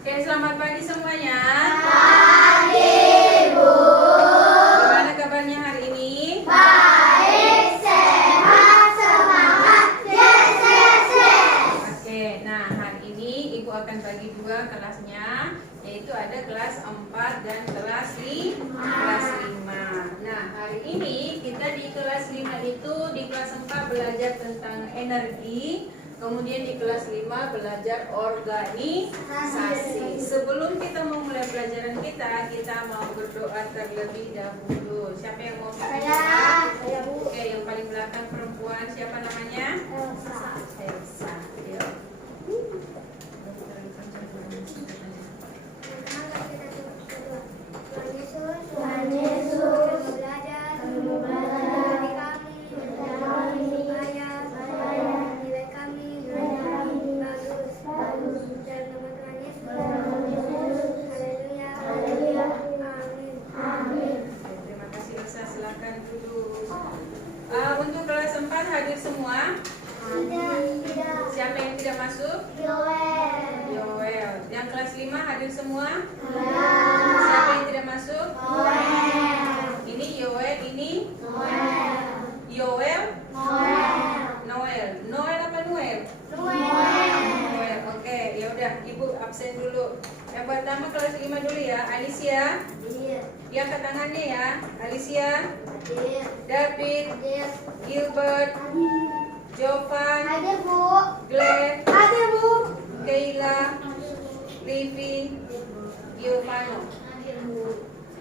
Oke, selamat pagi semuanya. Pagi, Bu. Gimana kabarnya hari ini? Baik, sehat, semangat, yes, yes, yes. Oke, nah hari ini Ibu akan bagi dua kelasnya, yaitu ada kelas 4 dan kelas 5. Nah, hari ini kita di kelas 5 itu, di kelas 4 belajar tentang energi. Kemudian di kelas 5 belajar organisasi. Sebelum kita memulai pelajaran kita mau berdoa terlebih dahulu. Siapa yang mau berdoa? Saya, Bu. Oke, yang paling belakang perempuan, siapa namanya? Elsa. Yuk. Tuhan Yesus, kami belajar dari kami, supaya nilai kami bagus. Dalam nama Tuhan Yesus, haleluya, amin. Terima kasih Elsa, silakan duduk. Untuk kelas 4 hadir semua. Tidak. Siapa yang tidak masuk? Yoel. Yang kelas 5 hadir semua? Siapa yang tidak masuk? Ini Yoel, ini Yoel, Noel. Noel apa Noel? Noel. Oke, ya udah, Ibu absen dulu. Yang pertama kelas 5 dulu ya, Alicia. Dia angkat tangannya ya. Alicia, David, Gilbert, Jovan, Glenn, Kayla, Livi, Giovanni,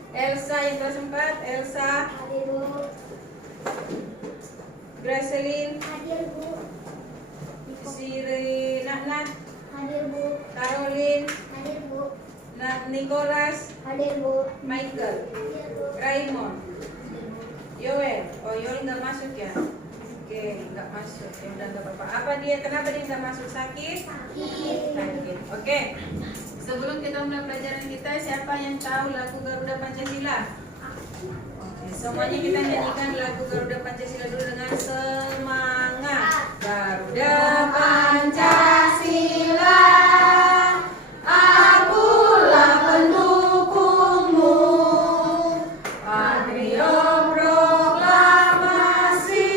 Elsa yang kelas 4, Elsa, Gracelyn, Siri, Nat, Caroline, Nicholas, Michael, Raymond, Yoel. Oh, Yoel nggak masuk ya? Oke, nggak masuk. Ya udah nggak apa-apa. Kenapa dia nggak masuk? Sakit? Sakit. Oke. Sebelum kita mulai pelajaran kita, siapa yang tahu lagu Garuda Pancasila? Oke, semuanya kita nyanyikan lagu Garuda Pancasila dulu dengan semangat. Garuda Pancasila, akulah pendukungmu. Patriot proklamasi,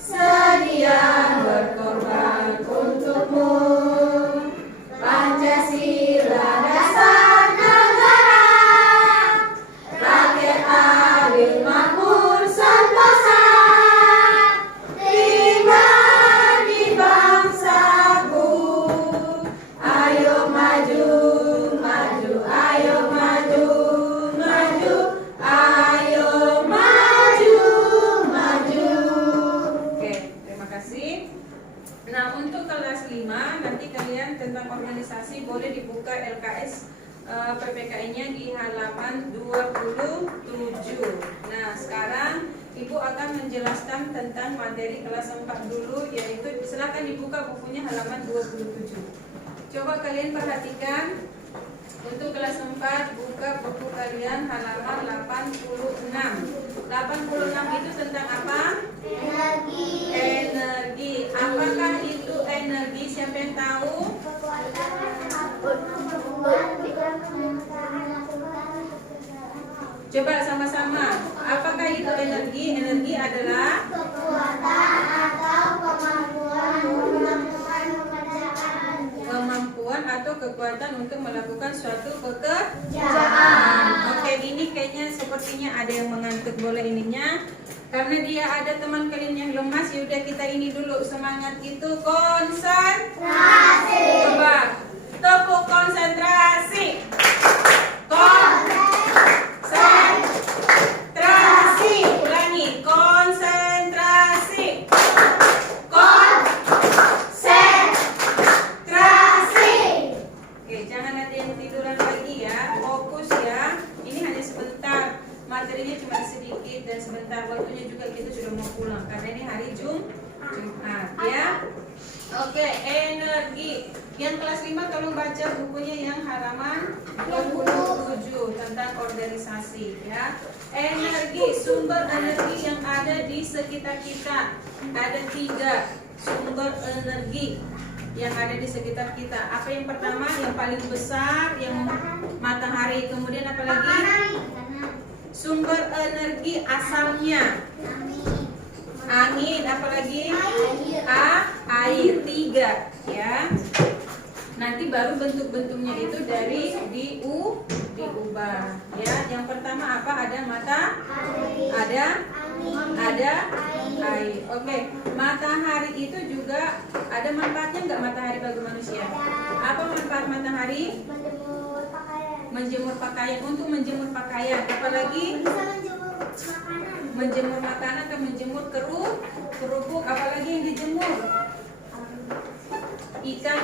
sedia berkorban untukmu. Pancasila dasar negara, rakyat adil makmur sentosa, tiba di bangsaku. Ayo maju, maju, ayo maju, maju, ayo maju, maju. Oke, terima kasih. Nah, untuk kelas 5 nanti kalian tentang organisasi boleh dibuka LKS PPKI-nya di halaman 27. Nah, sekarang Ibu akan menjelaskan tentang materi kelas 4 dulu, yaitu silakan dibuka bukunya halaman 27. Coba kalian perhatikan untuk kelas 4 buka buku kalian halaman 86. 86 itu tentang apa? Energi. Apakah itu energi? Siapa yang tahu? Coba sama-sama. Apakah itu energi? Energi adalah kemampuan atau kekuatan untuk melakukan suatu pekerjaan. Oke, ini kayaknya sepertinya ada yang mengantuk. Boleh ininya. Karena dia ada teman kalian yang lemas, yaudah kita ini dulu. Semangat itu konsentrasi. Coba tepuk konsentrasi. Konsentrasi. Ulangi, konsentrasi. Konsentrasi. Oke, jangan ada yang tiduran lagi ya. Fokus ya. Ini hanya sebentar. Materinya cuma sedikit dan sebentar, waktunya juga kita sudah mau pulang karena ini hari Jumat ya. Oke, energi. Yang kelas 5 tolong baca bukunya yang halaman 27 tentang organisasi ya. Energi, sumber energi yang ada di sekitar kita. Ada 3 sumber energi. yang ada di sekitar kita. Apa yang pertama? Yang paling besar, yang matahari. Kemudian apa lagi? Sumber energi asalnya. Angin, apalagi? Air. 3 ya. Nanti baru bentuk-bentuknya itu dari diubah ya. Yang pertama apa? Ada ada air. Oke. Matahari itu juga ada manfaatnya nggak matahari bagi manusia? Apa manfaat matahari? Menjemur pakaian. Menjemur pakaian. Untuk menjemur pakaian, apalagi? Bisa menjemur makanan. Menjemur makanan atau menjemur kerupuk, apalagi yang dijemur? Ikan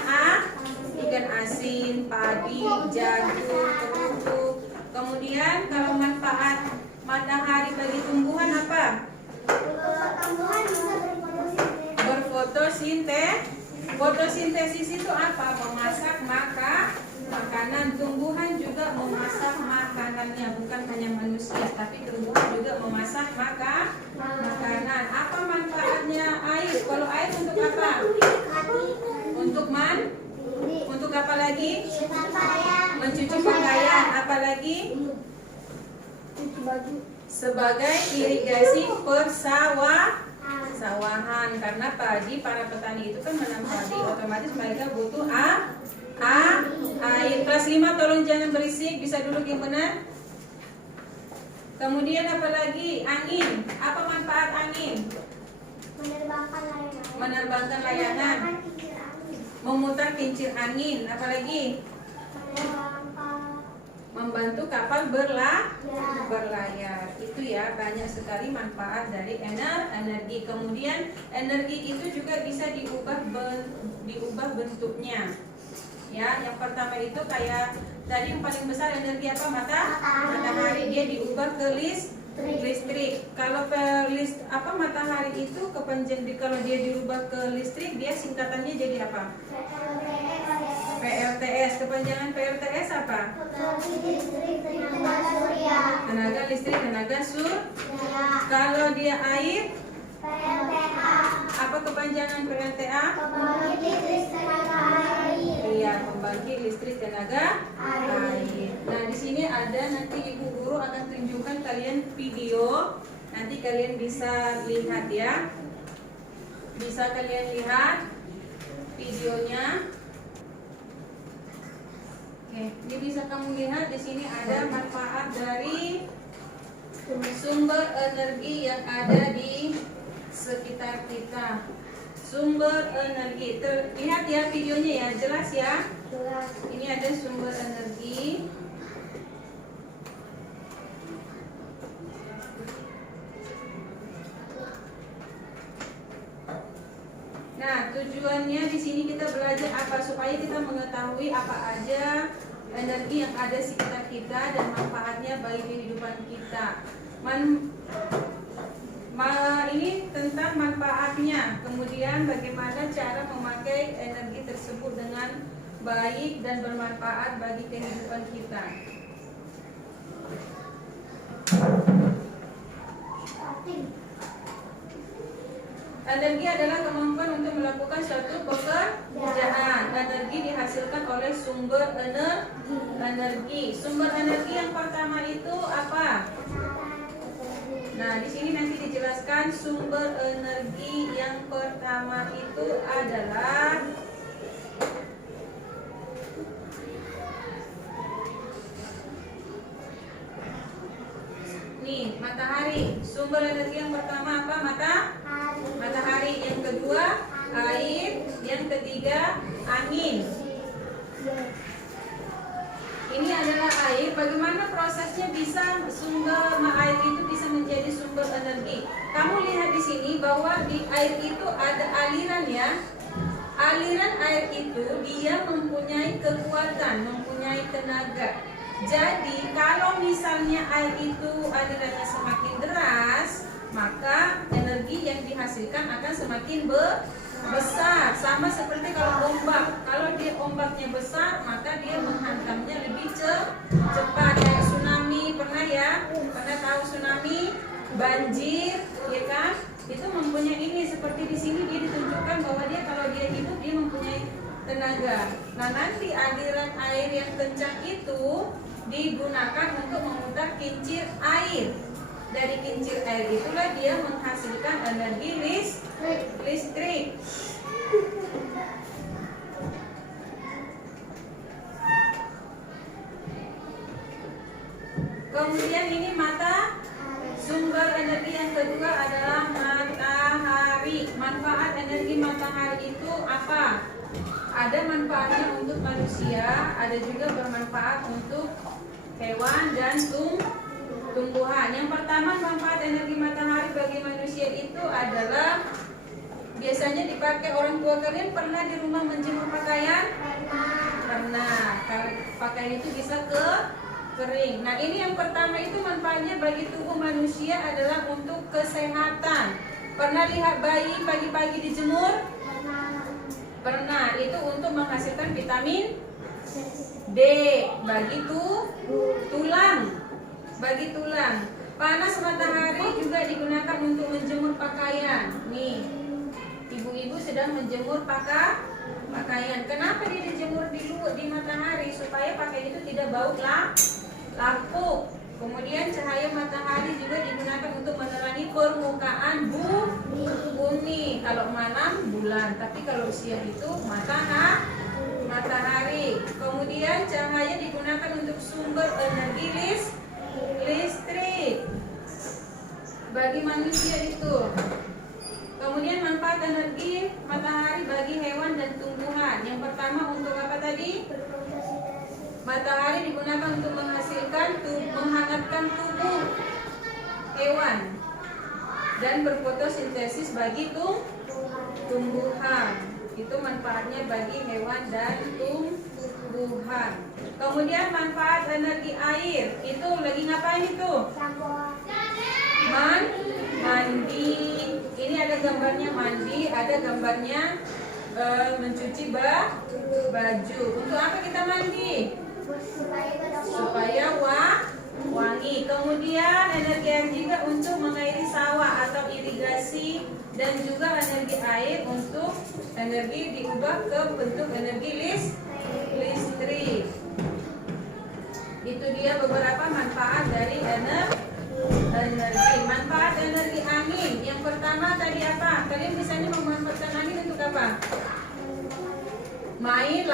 asin, padi, jagung, kerupuk. Kemudian kalau manfaat matahari bagi tumbuhan apa? Tumbuhan bisa Berfotosintesis. Fotosintesis itu apa? Memasak makanan. Tumbuhan juga memasak makanannya, bukan hanya manusia, tapi tumbuhan juga memasak makanan. Apa manfaatnya air? Kalau air untuk apa? Untuk apa lagi? Mencuci pakaian. Apa lagi? Sebagai irigasi persawahan. Karena padi, para petani itu kan menanam padi, otomatis mereka butuh air. Kelas 5 tolong jangan berisik, bisa duduk yang benar. Kemudian apa lagi? Angin. Apa manfaat angin? Menerbangkan layangan. Memutar kincir angin. Apalagi? Membantu kapal berlayar. Itu ya, banyak sekali manfaat dari energi. Kemudian energi itu juga bisa diubah bentuknya. Ya, yang pertama itu kayak tadi yang paling besar energi apa? Matahari. Dia diubah ke listrik. Kalau matahari itu kalau dia dirubah ke listrik, dia singkatannya jadi apa? PLTS. Kepanjangan PLTS apa? Tenaga listrik, tenaga surya. Kalau dia air, apa kepanjangan PLTA? Iya, pembangkit listrik tenaga air. Nah, di sini ada nanti Ibu Guru akan tunjukkan kalian video. Nanti kalian bisa lihat ya. Bisa kalian lihat videonya. Oke, ini bisa kamu lihat di sini ada manfaat dari sumber energi yang ada di sekitar kita. Sumber energi. Lihat ya videonya ya, jelas ya. Ini ada sumber energi. Nah, tujuannya di sini kita belajar apa? Supaya kita mengetahui apa aja energi yang ada di sekitar kita dan manfaatnya bagi kehidupan kita. Ini tentang manfaatnya. Kemudian bagaimana cara memakai energi tersebut dengan baik dan bermanfaat bagi kehidupan kita. Energi adalah kemampuan untuk melakukan suatu pekerjaan. Energi dihasilkan oleh sumber energi. Sumber energi yang pertama itu apa? Nah, di sini nanti dijelaskan sumber energi yang pertama itu adalah nih, matahari. Sumber energi yang pertama apa? Matahari. Yang kedua air. Yang ketiga angin. Ini adalah air. Bagaimana prosesnya bisa sumber air itu bisa menjadi sumber energi? Kamu lihat di sini bahwa di air itu ada aliran ya. Aliran air itu dia mempunyai kekuatan, mempunyai tenaga. Jadi kalau misalnya air itu alirannya semakin deras, maka energi yang dihasilkan akan semakin besar. Sama seperti kalau ombak. Kalau dia ombaknya besar, maka dia menghantamnya lebih cepat. Kayak tsunami, pernah tahu tsunami, banjir, ya kan? Itu mempunyai ini. Seperti di sini dia ditunjukkan bahwa dia kalau dia hidup dia mempunyai tenaga. Nah, nanti aliran air yang kencang itu digunakan untuk memutar kincir air. Dari kincir air itulah dia menghasilkan energi listrik. Kemudian ini sumber energi yang kedua adalah matahari. Manfaat energi matahari itu apa? Ada manfaatnya untuk manusia, ada juga bermanfaat untuk hewan dan tumbuhan. Yang pertama, manfaat energi matahari bagi manusia itu adalah biasanya dipakai orang tua. Kalian pernah di rumah menjemur pakaian? Pernah. Pakaian itu bisa kering. Nah, ini yang pertama itu manfaatnya bagi tubuh manusia adalah untuk kesehatan. Pernah lihat bayi pagi-pagi dijemur? Pernah. Itu untuk menghasilkan vitamin D bagi tulang. Bagi tulang. Panas matahari juga digunakan untuk menjemur pakaian. Nih, ibu-ibu sedang menjemur pakaian. Kenapa dia dijemur di matahari? Supaya pakaian itu tidak bau lapuk. Kemudian cahaya matahari juga digunakan untuk menerangi permukaan bumi. Kalau malam bulan, tapi kalau siang itu matahari. Kemudian cahaya digunakan untuk sumber energi listrik bagi manusia itu. Kemudian manfaat energi matahari bagi hewan dan tumbuhan. Yang pertama untuk apa tadi? Matahari digunakan untuk menghangatkan tubuh hewan dan berfotosintesis bagi tumbuhan. Itu manfaatnya bagi hewan dan tumbuhan. Kemudian manfaat energi air. Itu lagi ngapain itu? Mandi. Ini ada gambarnya mandi, ada gambarnya mencuci baju. Untuk apa kita mandi? Supaya wangi. Kemudian energi air juga untuk mengairi sawah atau irigasi, dan juga energi air untuk energi diubah ke bentuk energi listrik. Itu dia beberapa manfaat dari energi. Manfaat energi angin. Yang pertama tadi apa? Kalian misalnya memanfaatkan angin untuk apa? Main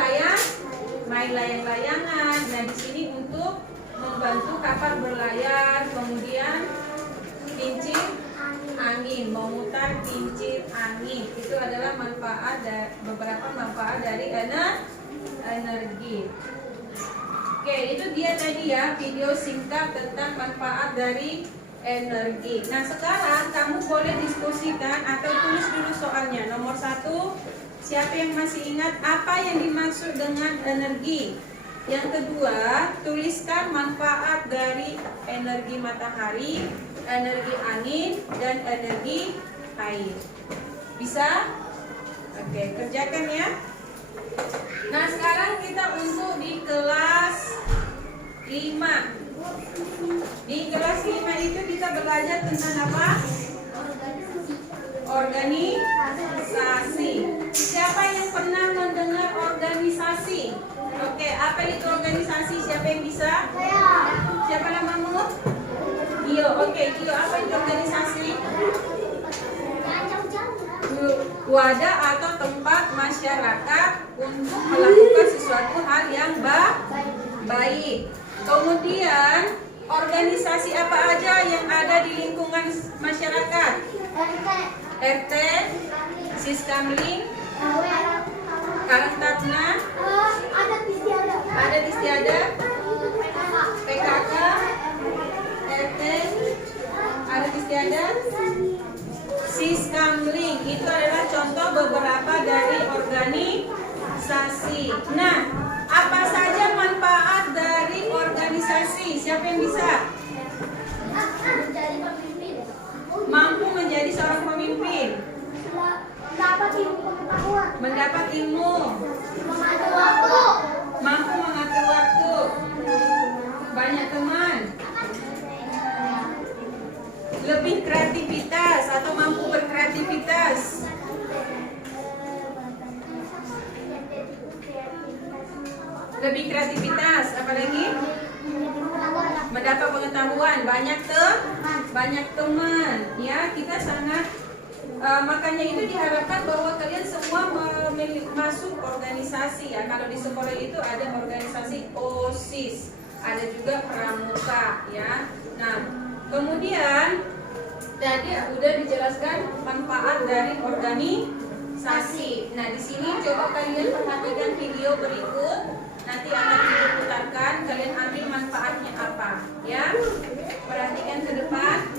layang-layangan. Nah, di sini untuk membantu kapal berlayar. Kemudian kincir angin, memutar kincir angin. Itu adalah beberapa manfaat dari energi. Oke, itu dia tadi ya video singkat tentang manfaat dari energi. Nah, sekarang kamu boleh diskusikan atau tulis dulu soalnya. Nomor 1, siapa yang masih ingat apa yang dimaksud dengan energi? Yang kedua, tuliskan manfaat dari energi matahari, energi angin, dan energi air. Bisa? Oke, kerjakan ya. Nah, sekarang kita untuk di kelas 5. Di kelas 5 itu kita belajar tentang apa? Organisasi. Siapa yang pernah mendengar organisasi? Oke, apa itu organisasi? Siapa yang bisa? Siapa namamu? Gio. Oke, Gio, apa itu organisasi? Wadah atau tempat masyarakat untuk melakukan sesuatu hal yang baik. Kemudian organisasi apa aja yang ada di lingkungan masyarakat? RT, Siskamling, Karang Taruna, ada Istiada, PKK, RT, ada Istiada, Siskamling. Itu adalah contoh beberapa dari organisasi. Nah, apa saja manfaat dari organisasi? Siapa yang bisa? Mampu menjadi seorang pemimpin. Mendapat ilmu pengetahuan. Mendapat ilmu. Memandu waktu. kreativitas, apalagi mendapat pengetahuan, banyak teman. Ya, kita sangat makanya itu diharapkan bahwa kalian semua masuk organisasi ya. Kalau di sekolah itu ada organisasi OSIS, ada juga pramuka ya. Nah, kemudian tadi udah dijelaskan manfaat dari organisasi. Nah, di sini coba kalian perhatikan video berikut. Nanti akan diputarkan, kalian ambil manfaatnya apa ya. Perhatikan ke depan.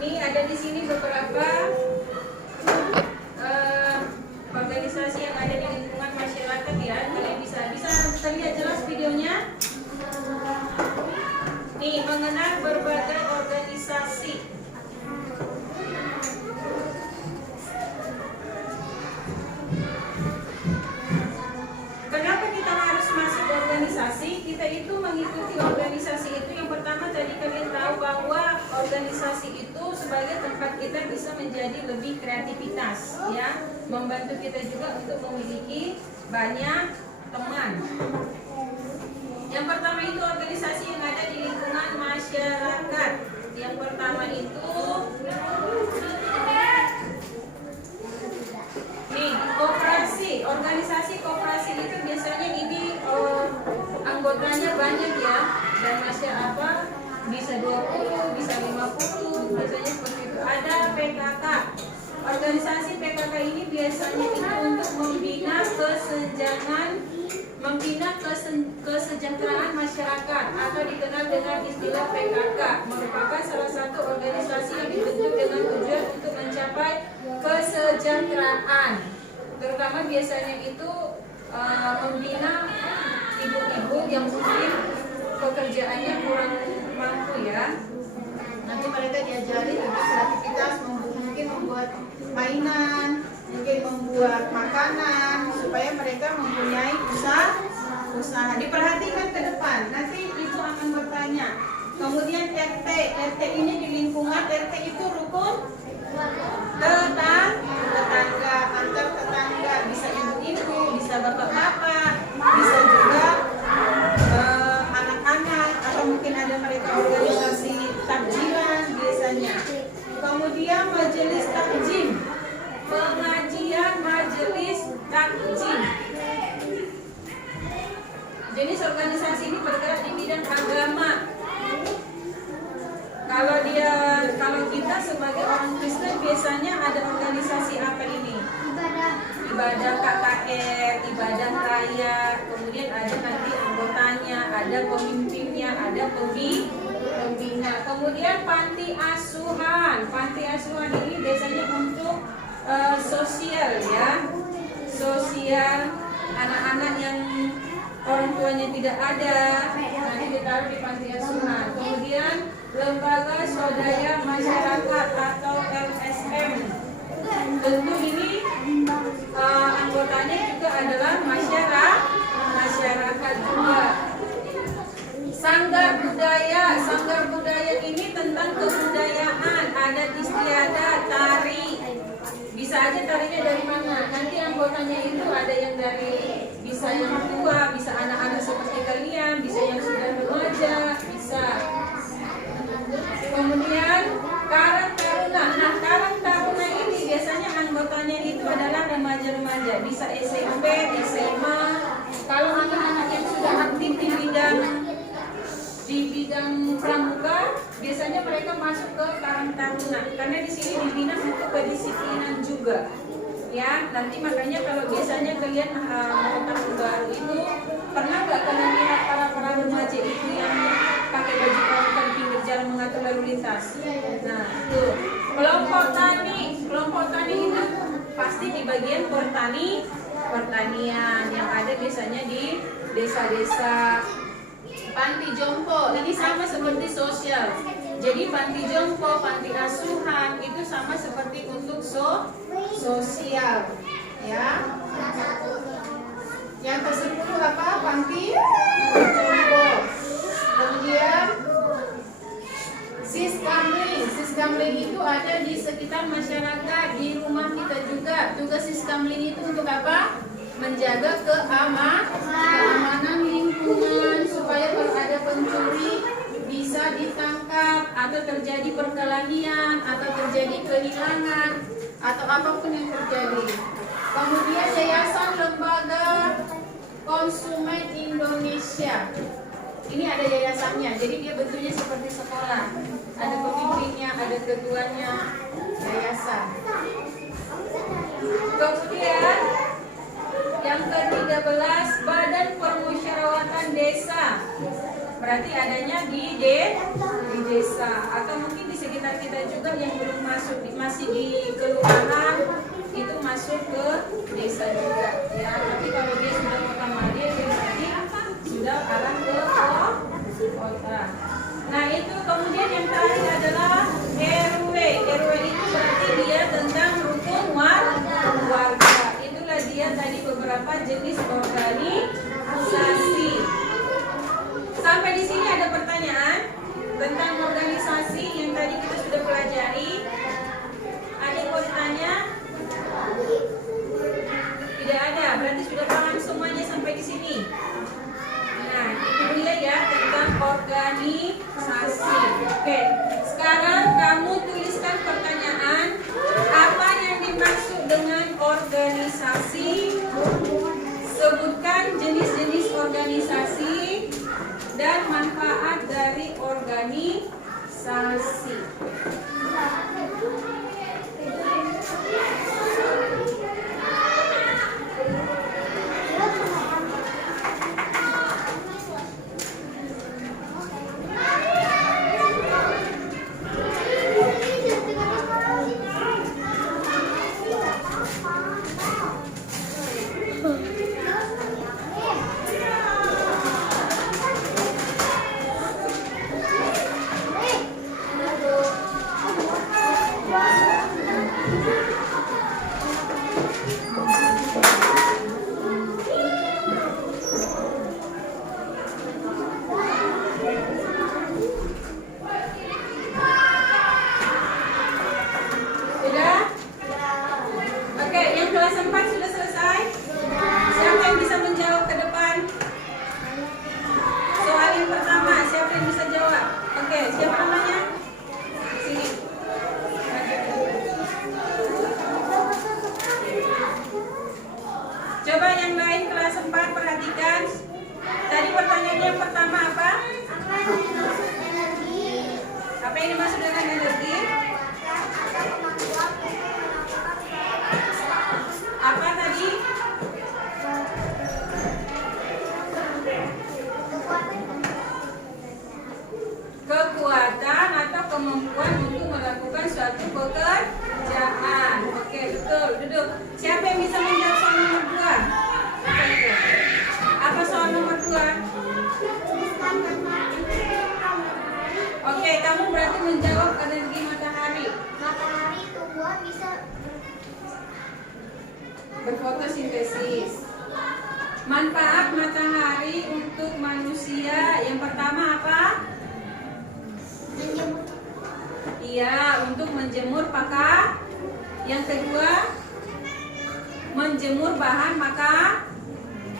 Nih ada di sini beberapa organisasi yang ada di lingkungan masyarakat ya. Kalian bisa terlihat jelas videonya. Nih, mengenal berbagai organisasi. Kenapa kita harus masuk organisasi? Kita itu mengikuti organisasi itu. Yang pertama tadi kalian tahu bahwa organisasi itu sebagai tempat kita bisa menjadi lebih kreativitas ya, membantu kita juga untuk memiliki banyak teman. Yang pertama itu organisasi yang ada di lingkungan masyarakat. Yang pertama itu nih, koperasi. Organisasi koperasi itu biasanya ini anggotanya banyak ya, dan masyarakat bisa 20, bisa 50, biasanya seperti itu. Ada PKK. Organisasi PKK ini biasanya itu untuk membina kesejahteraan masyarakat atau dikenal dengan istilah PKK. Merupakan salah satu organisasi yang dibentuk dengan tujuan untuk mencapai kesejahteraan. Terutama biasanya itu membina ibu-ibu yang mungkin pekerjaannya kurang mampu ya. Nanti mereka diajari tentang kreativitas, mungkin membuat mainan, mungkin membuat makanan, supaya mereka mempunyai usaha. Diperhatikan ke depan, nanti itu akan bertanya. Kemudian RT ini di lingkungan, RT itu rukun tetangga, antar tetangga, bisa ibu-ibu, bisa bapak-bapak, bisa juga anak-anak, atau mungkin ada mereka organisasi takjilan biasanya. Kemudian majelis takjim, pengajian majelis takjim. Jenis organisasi ini bergerak di bidang agama. Kalau kita sebagai orang Kristen biasanya ada organisasi apa ini? Ibadah KKR, ibadah raya, kemudian ada nanti anggotanya, ada pemimpinnya, ada pembina. Kemudian panti asuhan. Panti asuhan ini biasanya untuk sosial ya. Sosial anak-anak yang orang tuanya tidak ada, nanti ditaruh di panti asuhan. Kemudian lembaga swadaya masyarakat atau LSM. Tentu ini anggotanya juga adalah masyarakat juga. Sanggar budaya ini tentang kebudayaan, adat istiadat, tari. Bisa aja tarinya dari mana? Nanti anggotanya itu ada yang dari, bisa yang tua, bisa anak-anak seperti kalian, bisa yang sudah remaja, bisa. Kemudian Karang Taruna. Nah, Karang Taruna ini biasanya anggotanya itu adalah remaja-remaja, bisa SMP, SMA. Kalau anak-anak yang sudah aktif di bidang pramuka, biasanya mereka masuk ke Karang Taruna karena di sini dibina untuk kedisiplinan juga. Ya, nanti makanya kalau biasanya kalian tahun baru itu pernah nggak kalian lihat para remaja itu yang pakai baju pramuka di pinggir jalan mengatur lalu lintas? Nah, tuh kelompok tani itu pasti di bagian pertanian yang ada biasanya di desa-desa. Panti jompo ini sama seperti sosial. Jadi panti jompo, panti asuhan itu sama seperti untuk sosial, ya. Yang ke-10 apa? Panti jompo. Kemudian siskamling. Siskamling itu ada di sekitar masyarakat, di rumah kita juga. Tugas siskamling itu untuk apa? Menjaga keamanan lingkungan supaya kalau ada pencuri bisa ditangkap, atau terjadi perkelahian, atau terjadi kehilangan, atau apapun yang terjadi. Kemudian Yayasan Lembaga Konsumen Indonesia. Ini ada yayasannya, jadi dia bentuknya seperti sekolah. Ada pemimpinnya, ada ketuanya, yayasan. Kemudian yang ke-13, Badan Permusyawaratan Desa. Berarti adanya di desa, atau mungkin di sekitar kita juga yang belum masuk, masih di kelurahan, itu masuk ke desa juga, ya. Tapi kalau dia sudah kota Madya, dia berarti sudah arah ke kota. Nah itu kemudian yang terakhir adalah RW. RW itu berarti dia tentang rukun warga. Itulah dia tadi beberapa jenis organisasi. Sampai di sini ada pertanyaan tentang organisasi yang tadi kita sudah pelajari. Ada yang mau ditanya? Tidak ada, berarti sudah paham semuanya sampai di sini. Nah, itu dulu ya tentang organisasi. Oke, sekarang kamu tuliskan pertanyaan. Apa yang dimaksud dengan organisasi? Sebutkan jenis-jenis organisasi dan manfaat dari organisasi. Kemampuan untuk melakukan suatu pekerjaan. Oke, betul. Duduk. Siapa yang bisa menjawab soal nomor 2? Apa soal nomor 2? Oke, kamu berarti menjawab energi matahari. Matahari tumbuhan bisa Berfotosintesis. Manfaat matahari untuk manusia. Yang pertama apa? menjemur. Iya, untuk menjemur pakaian. Yang kedua, menjemur bahan maka.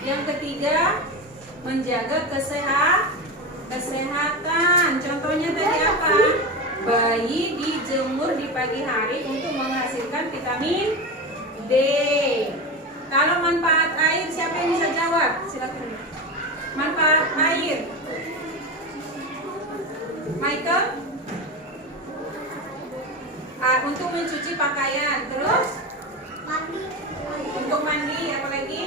Yang ketiga, menjaga kesehatan. Contohnya tadi apa? Bayi dijemur di pagi hari untuk menghasilkan vitamin D. Kalau manfaat air, siapa yang bisa jawab? Silakan. Manfaat air, Michael? Untuk mencuci pakaian, terus Mandi. untuk mandi, apa lagi?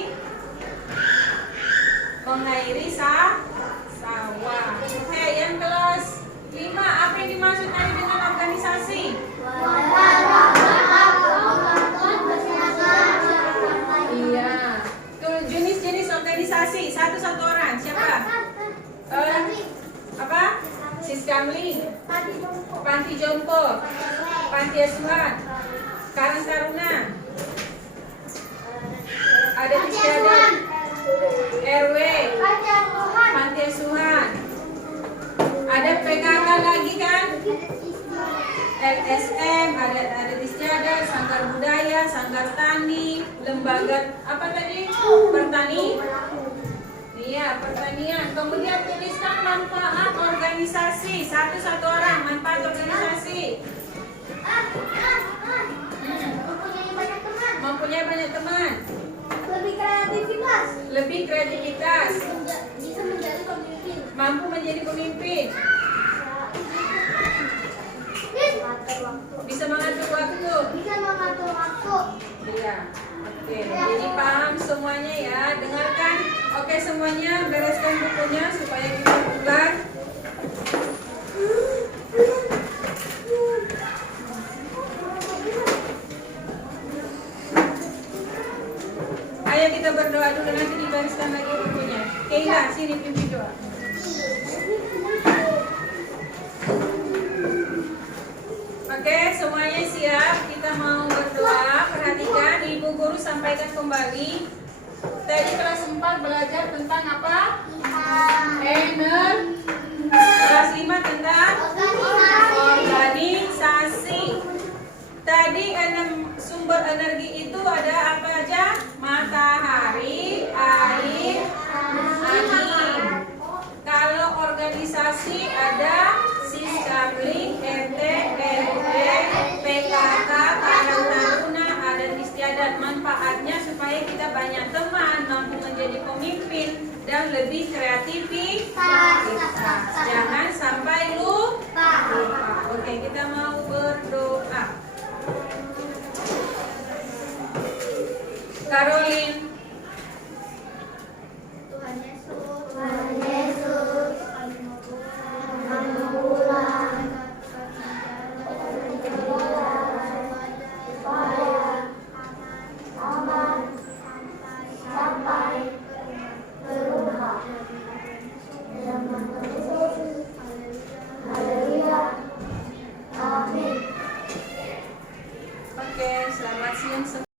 Mengairi sawah. Oke, yang kelas 5, apa yang dimaksud tadi dengan organisasi? Iya, organisasi, satu orang. Siapa? Apa? Sis Kamling, Panti Jompo, Panti Asuhan, Karang Taruna, ada istiadat, RW, Panti Asuhan, ada PKK lagi kan? LSM, ada istiadat, Sanggar Budaya, Sanggar Tani, lembaga apa tadi? Pertani. Iya, pertanian. Kemudian tuliskan manfaat organisasi. Satu orang, manfaat organisasi. Mempunyai banyak teman. Lebih kreativitas. Bisa menjadi pemimpin. Mampu menjadi pemimpin. Bisa mengatur waktu. Iya. Oke, jadi paham semuanya ya. Dengarkan. Oke, semuanya bereskan bukunya supaya kita pulang. Ayo kita berdoa dulu, nanti dibariskan lagi bukunya. Keila, sini pimpin doa. Oke, semuanya siap. Kita mau berdoa. Perhatikan, Ibu Guru sampaikan kembali. Tadi kelas 4 belajar tentang apa? Kelas 5 tentang organisasi. Tadi sumber energi itu ada apa aja? Matahari, air, angin. Kalau organisasi ada Siskamling, RT, RW, PKK, Karang Taruna, ada istiadat. Manfaatnya supaya kita banyak teman, mampu menjadi pemimpin, dan lebih kreativitas. Jangan sampai lupa. Oke, kita mau berdoa.